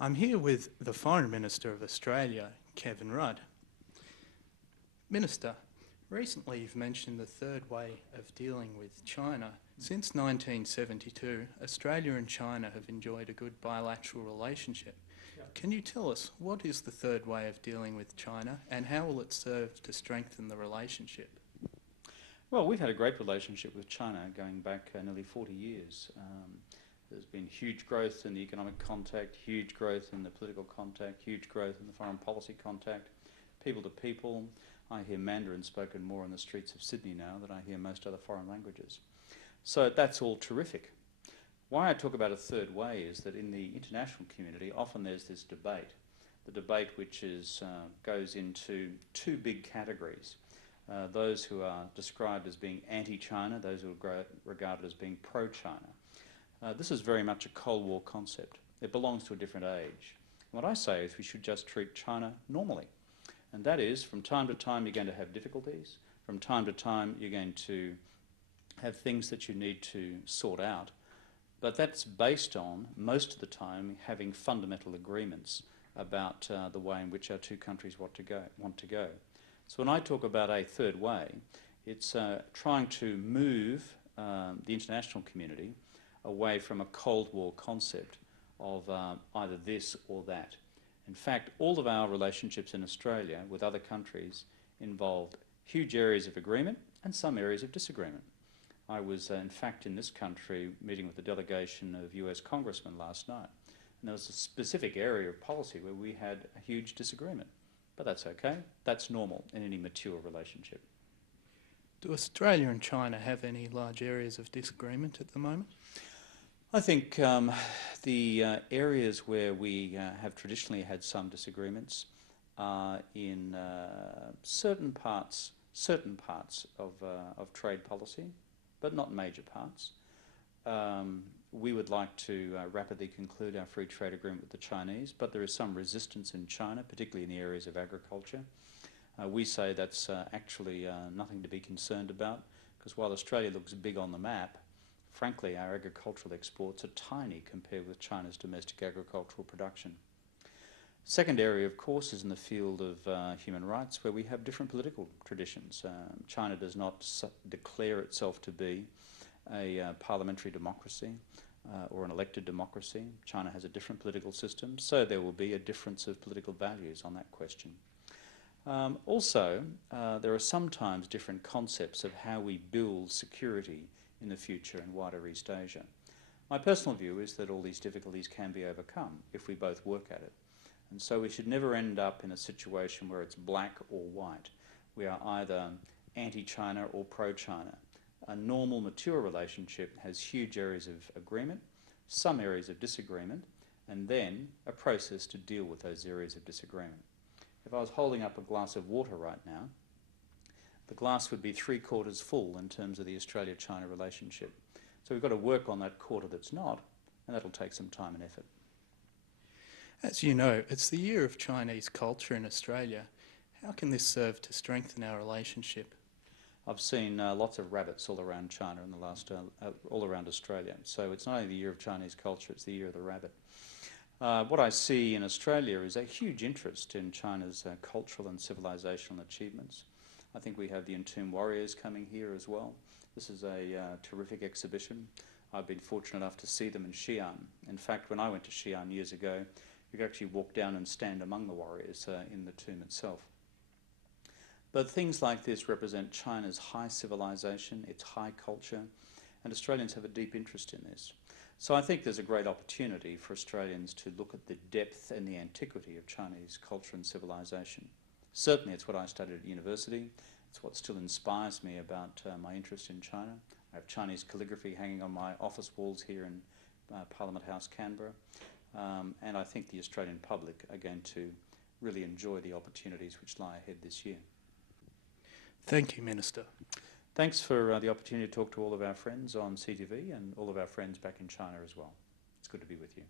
I'm here with the Foreign Minister of Australia, Kevin Rudd. Minister, recently you've mentioned the third way of dealing with China. Since 1972, Australia and China have enjoyed a good bilateral relationship. Can you tell us what is the third way of dealing with China and how will it serve to strengthen the relationship? Well, we've had a great relationship with China going back nearly 40 years. There's been huge growth in the economic contact, huge growth in the political contact, huge growth in the foreign policy contact, people to people. I hear Mandarin spoken more on the streets of Sydney now than I hear most other foreign languages. So that's all terrific. Why I talk about a third way is that in the international community often there's this debate. The debate which goes into two big categories. Those who are described as being anti-China, those who are regarded as being pro-China. This is very much a Cold War concept. It belongs to a different age. What I say is we should just treat China normally. And that is, from time to time you're going to have difficulties. From time to time you're going to have things that you need to sort out. But that's based on, most of the time, having fundamental agreements about the way in which our two countries want to go. So when I talk about a third way, it's trying to move the international community away from a Cold War concept of either this or that. In fact, all of our relationships in Australia with other countries involved huge areas of agreement and some areas of disagreement. I was, in fact, in this country meeting with a delegation of US congressmen last night, and there was a specific area of policy where we had a huge disagreement. But that's okay. That's normal in any mature relationship. Do Australia and China have any large areas of disagreement at the moment? I think the areas where we have traditionally had some disagreements are in certain parts of trade policy, but not major parts. We would like to rapidly conclude our free trade agreement with the Chinese, but there is some resistance in China, particularly in the areas of agriculture. We say that's actually nothing to be concerned about, because while Australia looks big on the map, frankly, our agricultural exports are tiny compared with China's domestic agricultural production. Second area, of course, is in the field of human rights, where we have different political traditions. China does not declare itself to be a parliamentary democracy or an elected democracy. China has a different political system, so there will be a difference of political values on that question. Also, there are sometimes different concepts of how we build security in the future in wider East Asia. My personal view is that all these difficulties can be overcome if we both work at it. And so we should never end up in a situation where it's black or white. We are either anti-China or pro-China. A normal, mature relationship has huge areas of agreement, some areas of disagreement, and then a process to deal with those areas of disagreement. If I was holding up a glass of water right now, the glass would be 3/4 full in terms of the Australia-China relationship. So we've got to work on that quarter that's not, and that'll take some time and effort. As you know, it's the year of Chinese culture in Australia. How can this serve to strengthen our relationship? I've seen lots of rabbits all around China in the last, all around Australia. So it's not only the year of Chinese culture, it's the year of the rabbit. What I see in Australia is a huge interest in China's cultural and civilizational achievements. I think we have the Entombed Warriors coming here as well. This is a terrific exhibition. I've been fortunate enough to see them in Xi'an. In fact, when I went to Xi'an years ago, you could actually walk down and stand among the warriors in the tomb itself. But things like this represent China's high civilization, its high culture, and Australians have a deep interest in this. So I think there's a great opportunity for Australians to look at the depth and the antiquity of Chinese culture and civilization. Certainly it's what I studied at university. It's what still inspires me about my interest in China. I have Chinese calligraphy hanging on my office walls here in Parliament House, Canberra. And I think the Australian public are going to really enjoy the opportunities which lie ahead this year. Thank you, Minister. Thanks for the opportunity to talk to all of our friends on CTV and all of our friends back in China as well. It's good to be with you.